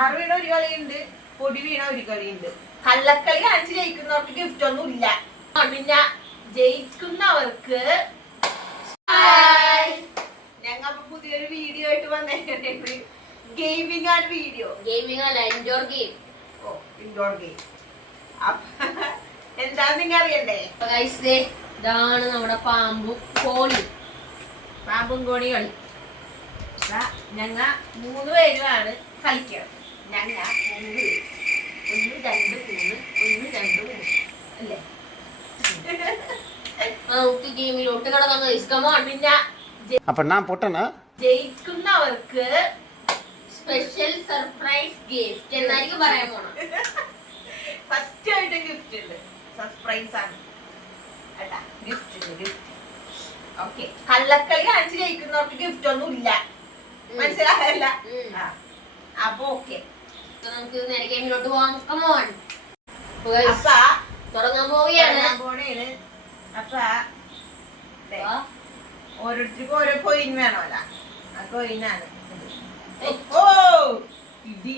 ആറ് വീണ ഒരു കളിയുണ്ട്, പൊടി വീണ ഒരു കളിയുണ്ട്. കള്ളക്കളി കാണിച്ച് ജയിക്കുന്നവർക്ക് ഗിഫ്റ്റ് ഒന്നും ഇല്ല. പിന്നെ ജയിക്കുന്നവർക്ക് ഞങ്ങൾ പുതിയൊരു വീഡിയോ ആയിട്ട് വന്നേക്കുന്നത്. ഗെയിമിംഗ് ആണ് വീഡിയോ. ഗെയിമിംഗ് അല്ല, ഇൻഡോർ ഗെയിം. ഓ, ഇൻഡോർ ഗെയിം. എന്താന്ന് നിങ്ങൾ അറിയണ്ടേ? ഇതാണ് നമ്മുടെ പാമ്പും കോണി. പാമ്പും കോണി കളി. ഞങ്ങ 3 പേരുമാണ് കളിക്കുക. ഞങ്ങ 3 പേര്. 1 2 3 1 2 3 അല്ലേ? നമുക്ക് ഗെയിമിലോട്ട് കിടക്കാൻ ഇഷ്ടമോ? പിന്നെ അപ്പൊ ഞാൻ പൊട്ടനാ. ജയിക്കുന്നവർക്ക് സ്പെഷ്യൽ സർപ്രൈസ് ഗിഫ്റ്റ് എന്നായിരിക്കും പറയാൻ പോണം. ഫസ്റ്റ് ആയിട്ട് ഗിഫ്റ്റ് ഉണ്ട്. സർപ്രൈസ് ആണ്. ഗിഫ്റ്റ്. ഓക്കെ. കള്ളക്കളി കാണിച്ച് ജയിക്കുന്നവർക്ക് ഗിഫ്റ്റ് ഒന്നും ഇല്ല. മനസ്സിലായല്ല? അപ്പൊ ഓക്കെ, നമുക്ക് നേരെ ഗെയിമിലോട്ട് പോവാം. കമോൺ. അപ്പൊ തുടങ്ങാൻ പോവുകയാണ്. അപ്പൊ ഓരോരുത്തർക്കും ഓരോ കോയിൻ വേണമല്ല. ആ കോയിനാണ്. ഓ ഇടി.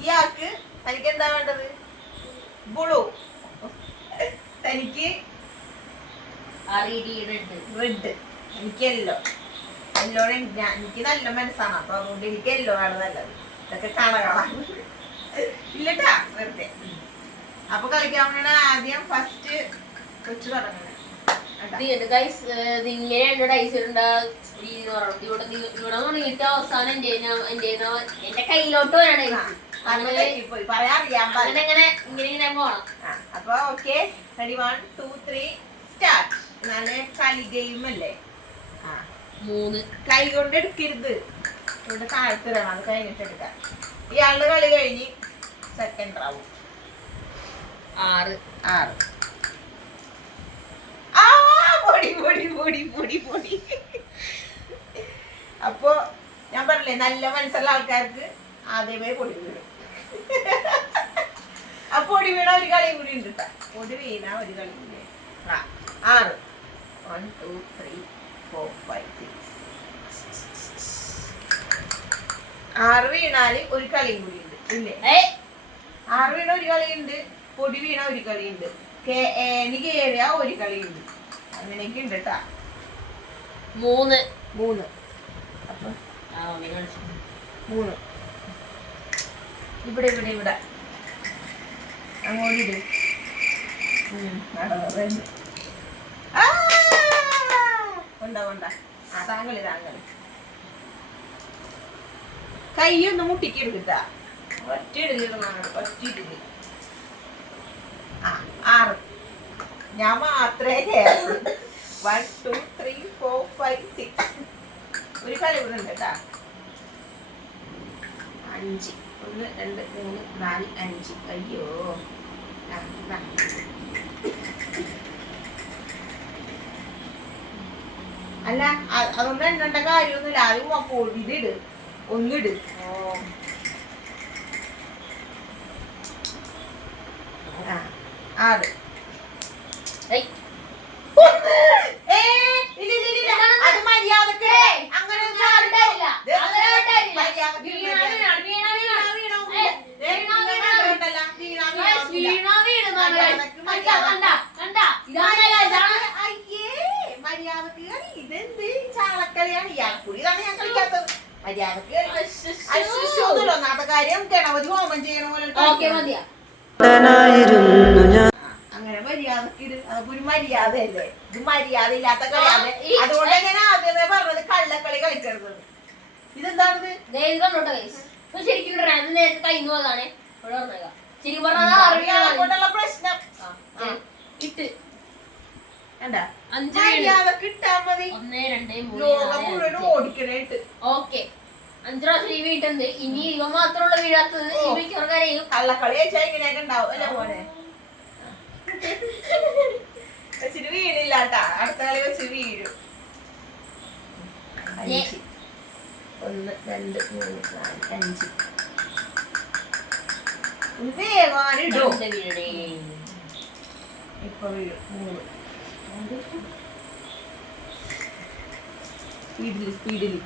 ഇയാൾക്ക് തനിക്ക് എന്താ വേണ്ടത്? ബ്ലൂ. തനിക്ക് റെഡ്. എനിക്ക് യെല്ലോ. എനിക്ക് നല്ല മനസ്സാണ്. അപ്പൊ അതുകൊണ്ട് എനിക്ക് യെല്ലോ ആണ് നല്ലത്. ഇതൊക്കെ കാണാൻ ഇല്ലട്ടാ വെറുതെ. അപ്പൊ കളിക്കാൻ വേണ്ട ആദ്യം ഫസ്റ്റ് വെച്ച് തുടങ്ങണേ. ഇങ്ങനെയാണ് ഡൈസ് ഇവിടെ തുടങ്ങിയിട്ട് അവസാനം എന്റെ കയ്യിലോട്ട് വരണം. ഇങ്ങനെ പോണം. അപ്പൊ ഓക്കെ, റെഡി 1 2 3 സ്റ്റാർട്ട്. നല്ല കളി ഗെയിം അല്ലേ? 3 കൈ കൊണ്ട് എടുക്കരുത്, ഇവിടെ താഴ്ത്തിടണം. അത് കഴിഞ്ഞിട്ട് എടുക്കാം. ഇയാളുടെ കളി കഴിഞ്ഞ് സെക്കൻഡ് റൗണ്ട്. 6 പൊടി. അപ്പൊ ഞാൻ പറഞ്ഞില്ലേ, നല്ല മനസ്സുള്ള ആൾക്കാർക്ക് ആദ്യമേ പൊടി വീഴും. ആ പൊടി വീണ ഒരു കളി കൂടി ഉണ്ട്. പൊടി വീണ ഒരു കളി കൂടി. 6 1 2 3 4 5 6 6 വീണാല് ഒരു കളിയും കൂടി ഉണ്ട് ഇല്ലേ? 6 വീണ ഒരു കളിയുണ്ട്, പൊടി വീണ ഒരു കളിയുണ്ട്, എനിക്ക് ഏറിയ ഒരു കളിയുണ്ട്. അങ്ങനെയൊക്കെ ഉണ്ട് കേട്ടാ. 3 അപ്പൊ 3 ഇവിടെ അങ്ങോട്ട് കൊണ്ട താങ്കളി കൈയൊന്ന് മുട്ടിക്കെടുക്കിട്ട. ഒറ്റയിടല്. 6 ഞാൻ മാത്രമേ 1 2 3 4 5 6 ഒരു കളി ഇവിടെ ഉണ്ട് കേട്ടാ. 5 1 2 3 4 5. അയ്യോ, അല്ല അതൊന്നും എണ്ണേണ്ട കാര്യമൊന്നുമില്ല. ആദ്യം പൊടിയിട്, ഒന്നിട്. അത് മര്യാദക്ക് അങ്ങനെ മര്യാദക്ക് ഇതെന്ത് ചാളക്കളിയാണ്? ഇയാൾക്കുടി ഇതാണ് ഞാൻ കളിക്കാത്തത്. മര്യാദക്ക് ഒന്നാമത്തെ കാര്യം ഗണപതി ഹോമം ചെയ്യണ പോലെ അങ്ങനെ മര്യാദക്ക് ഇട്. അതൊക്കെ ഒരു മര്യാദയല്ലേ? ഇത് മര്യാദ ഇല്ലാത്ത കളിയാണ്. അതുകൊണ്ട് ഞാൻ ആദ്യമേ പറഞ്ഞത് കള്ളക്കളി കളിക്കരുത്. ഇതെന്താണിത്? ശരിക്കും നേരത്തെ കഴിഞ്ഞു പോകാണേ. പ്രശ്നം ഇട്ട് മര്യാദക്ക് ഇട്ടാ മതി. 1 2 ലോകം മുഴുവൻ ഓടിക്കണേട്ട്. ഓക്കെ, 5 പ്രാവശ്യം വീട്ടുണ്ട്. ഇനി ഇവ മാത്രമുള്ള വീഴാത്തത്. കള്ളക്കളി വെച്ചാൽ ഇങ്ങനെയൊക്കെ ഉണ്ടാവും അല്ലേ മോനെ? വെച്ചിട്ട് വീണില്ലാട്ടാ. അടുത്ത കളി വെച്ച് വീഴും. 5 1 2 3 4 5 വേഗാനിടോ. ഇപ്പൊ വീഴും. 3 സ്പീഡില്.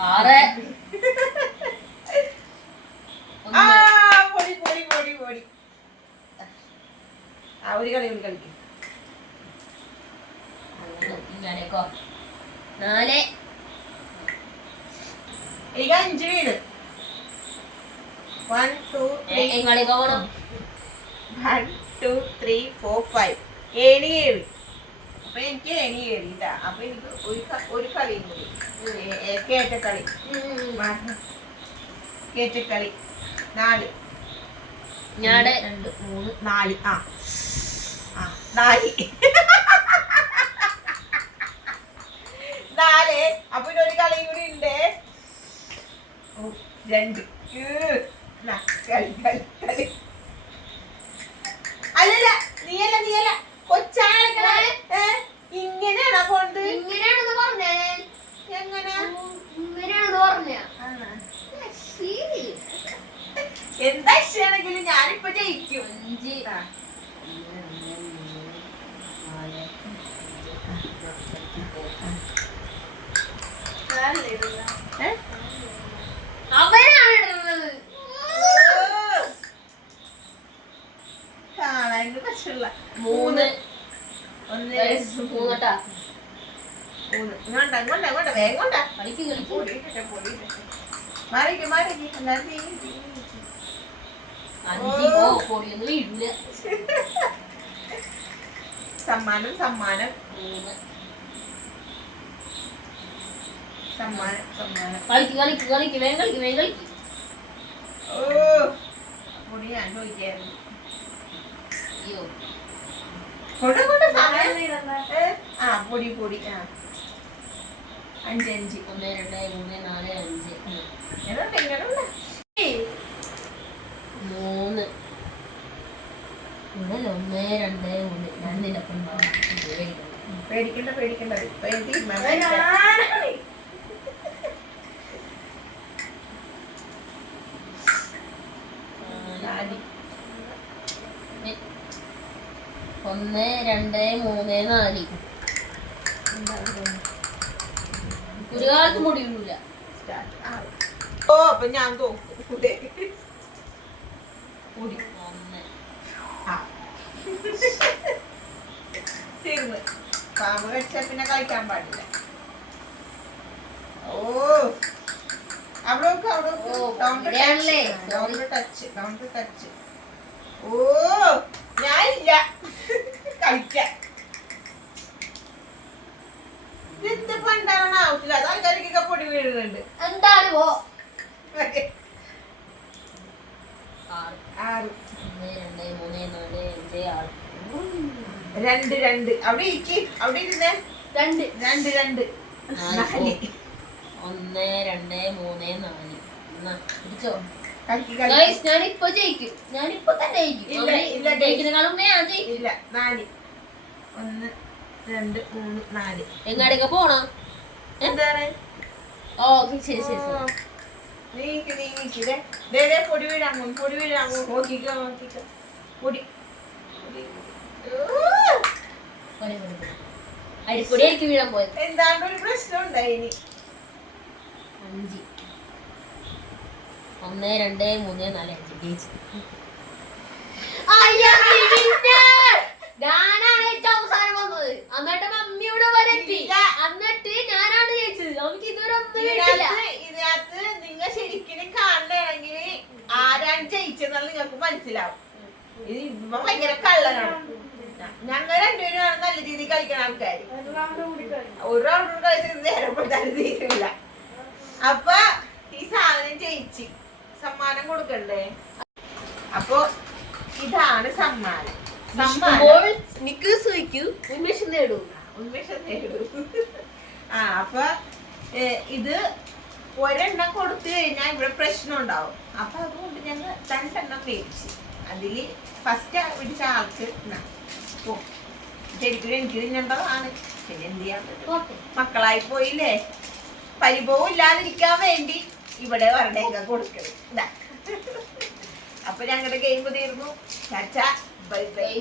6 ആ പൊടി പൊടി പൊടി പൊടി ആ ഒരു കളി കളിക്കും ഞാനേക്കോ 4 എനിക്ക് 5 വീട് 1 2 3 എങ്ങാളിക്കോ പോണം 1 2 3 4 5 ഏണി കേറി അപ്പൊ എനിക്ക് ഏണി കേറിട്ടാ അപ്പൊ എനിക്ക് ഒരു കളിയും കൂടി കേറ്റക്കളി കേറ്റക്കളി 4 ഞാട് 2 3 4 ആ 4 4 അപ്പൊ ഇനി ഒരു കളിയും കൂടി ഉണ്ട് 2 കളി കളി കളി അല്ലല്ല നീയല്ല കൊച്ചാണ് ഇങ്ങനെയാണോ പോണത് ഇങ്ങനെയാണെന്ന് പറഞ്ഞേ എങ്ങനെ ഇങ്ങനെയാണെന്ന് പറഞ്ഞ എന്താ ഇഷ്ടമാണെങ്കിലും ഞാനിപ്പോ ജയിക്കും 5 അവനാണ് ഇടുന്നത് കാണാൻ പറ്റുള്ള 3 1 മൂന്നട്ടാ 3 ഇങ്ങോട്ടാ വേഗം കൊണ്ടാ കളിക്ക് മാറിക്ക് എല്ലാരും 5 പോ പൊടിയൊന്നും വീടില്ല സമ്മാനം 3 സമ്മാനം കളിക്ക് വേഗം കളിക്ക് ഓ പൊടി ഞാൻ ചോദിക്കായിരുന്നു അയ്യോ കൊണ്ട് സമയം ആ പൊടി ആ 5 5 1 2 3 4 5 ഇങ്ങനെയുണ്ട് 3 ഇവിടെ 1 2 3 ഞാൻ നിലപ്പം പേടിക്കണ്ട ഇപ്പൊ എനിക്ക് നാല് 1 2 3 4 ഒരു കാലത്ത് മുടി വീഴൂല ഓ അപ്പൊ ഞാൻ തോക്കും പൊടി 1 ആ തീർന്ന് പാമ്പ് വെച്ചാൽ പിന്നെ കളിക്കാൻ പാടില്ല ഓ അവിടെ ഇവിടെയാണല്ലേ? ടച്ച് ഓ ഞാനില്ല കളിക്കാൻ ഇത് പണ്ടാണ് ആവശ്യമില്ല അത് ആൾക്കാർക്കൊക്കെ പൊടി വീഴുന്നുണ്ട് എന്താണ് പോ 6 1 2 3 4 5 6 2 അവിടെ ഇരിക്ക് അവിടെ ഇരുന്നേ 2 2 1 2 3 4 എന്നാ പിടിച്ചോ കളിക്ക് ഗൈസ് ഞാനിപ്പോ ജയിക്കും ഞാനിപ്പോ തന്നെ ജയിക്കും ഇല്ല, ജയിക്കുന്നതിനേക്കാളും മുന്നേ ഞാൻ ജയിക്കും ഇല്ല 4 1 2 3 4 എങ്ങാടൊക്കെ പോണം എന്താണ് ഓ ശരി നീക്കില്ലേ പൊടി വീഴാമോ നോക്കിക്കോ പൊടി അരിപ്പൊടി ആയിരിക്കും വീഴാൻ പോയത് എന്താണ്ട് ഒരു പ്രശ്നം ഉണ്ടായിനി 5 1 2 3 4 5 ജയിച്ചു ഞാനാണ് ഏറ്റവും അവസാനം വന്നത് എന്നിട്ട് മമ്മി ഇവിടെ വരെ എത്തി ഇല്ല. എന്നിട്ട് ഞാനാണ് ജയിച്ചത് നമുക്ക് ഇതുവരെ ഒന്നും കിട്ടില്ല ഇതിനകത്ത് നിങ്ങൾ ശരിക്കും കാണണമെങ്കിൽ ആരാണ് ജയിച്ചെന്നാൽ നിങ്ങൾക്ക് മനസ്സിലാവും ഇത് ഇവ ഭയങ്കര കള്ളനാണ് ഞങ്ങൾ രണ്ടുപേരും നല്ല രീതിയിൽ കളിക്കണ ആൾക്കാർ ഒരു റൗണ്ട് കളിച്ചത് നേരപ്പെട്ടാൽ തീരില്ല അപ്പൊ ഈ സാധനം ജയിച്ച് സമ്മാനം കൊടുക്കണ്ടേ അപ്പൊ ഇതാണ് സമ്മാനം ഇപ്പോൾ നിക്ക് സുഖിക്കൂ ഉന്മേഷം നേടൂ ഉന്മേഷം നേടൂ ആ അപ്പൊ ഇത് ഒരെണ്ണം കൊടുത്തു കഴിഞ്ഞാൽ ഇവിടെ പ്രശ്നം ഉണ്ടാവും അപ്പൊ അതുകൊണ്ട് ഞങ്ങൾ 2 എണ്ണം മേടിച്ച് അതില് ഫസ്റ്റ് പിടിച്ച ആൾക്ക് ശരിക്കും എനിക്ക് തിന്നേണ്ടതാണ് പിന്നെ എന്ത് ചെയ്യാൻ പറ്റും മക്കളായി പോയില്ലേ പരിഭവം ഇല്ലാതിരിക്കാൻ വേണ്ടി ഇവിടെ വരണയൊക്കെ കൊടുക്കണം ഇതാ അപ്പൊ ഞങ്ങളുടെ ഗെയിം തീർന്നു ബൈ ബൈ